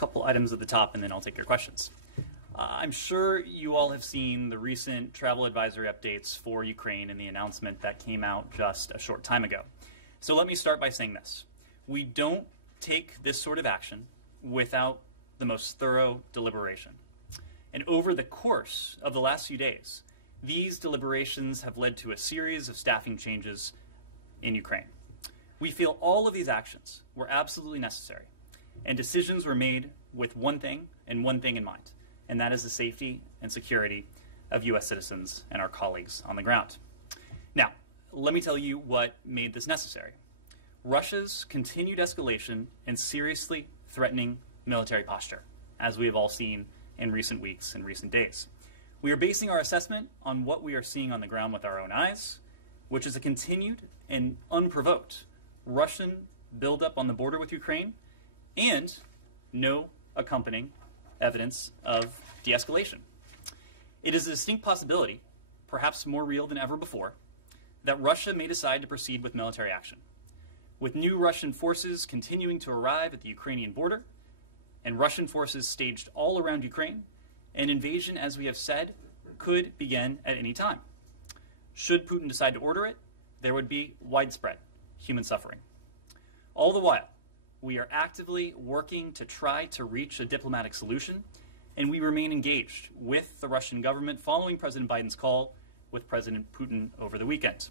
couple items at the top, and then I'll take your questions. I'm sure you all have seen the recent travel advisory updates for Ukraine and the announcement that came out just a short time ago. So let me start by saying this. We don't take this sort of action without the most thorough deliberation. And over the course of the last few days, these deliberations have led to a series of staffing changes in Ukraine. We feel all of these actions were absolutely necessary, and decisions were made with one thing and one thing in mind, and that is the safety and security of U.S. citizens and our colleagues on the ground. Now, let me tell you what made this necessary. Russia's continued escalation and seriously threatening military posture, as we have all seen in recent weeks and recent days. We are basing our assessment on what we are seeing on the ground with our own eyes, which is a continued and unprovoked Russian buildup on the border with Ukraine and no accompanying evidence of de-escalation. It is a distinct possibility, perhaps more real than ever before, that Russia may decide to proceed with military action. With new Russian forces continuing to arrive at the Ukrainian border and Russian forces staged all around Ukraine, an invasion, as we have said, could begin at any time. Should Putin decide to order it, there would be widespread human suffering. All the while, we are actively working to try to reach a diplomatic solution, and we remain engaged with the Russian government following President Biden's call with President Putin over the weekend.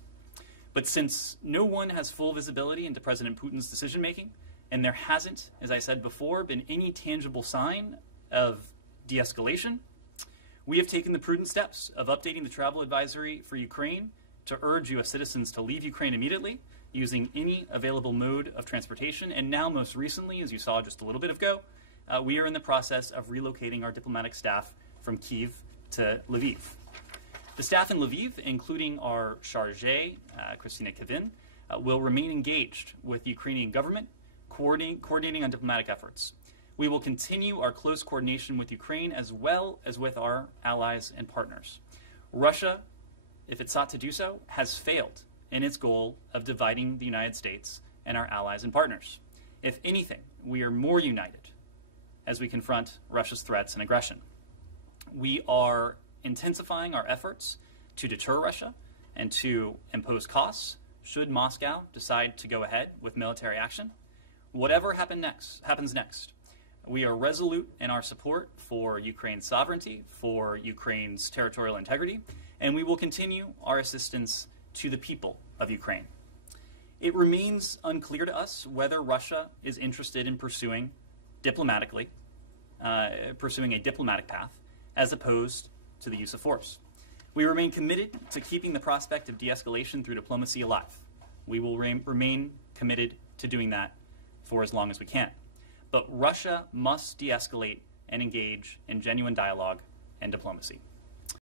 But since no one has full visibility into President Putin's decision-making, and there hasn't, as I said before, been any tangible sign of de-escalation, we have taken the prudent steps of updating the travel advisory for Ukraine to urge U.S. citizens to leave Ukraine immediately using any available mode of transportation. And now, most recently, as you saw just a little bit ago, we are in the process of relocating our diplomatic staff from Kyiv to Lviv. The staff in Lviv, including our chargé, Christina Kyiv, will remain engaged with the Ukrainian government, coordinating on diplomatic efforts. We will continue our close coordination with Ukraine as well as with our allies and partners. Russia, if it sought to do so, has failed in its goal of dividing the United States and our allies and partners. If anything, we are more united as we confront Russia's threats and aggression. We are intensifying our efforts to deter Russia and to impose costs should Moscow decide to go ahead with military action. Whatever happens next, we are resolute in our support for Ukraine's sovereignty, for Ukraine's territorial integrity, and we will continue our assistance to the people of Ukraine. It remains unclear to us whether Russia is interested in pursuing a diplomatic path as opposed to the use of force. We remain committed to keeping the prospect of de-escalation through diplomacy alive. We will remain committed to doing that for as long as we can. But Russia must de-escalate and engage in genuine dialogue and diplomacy.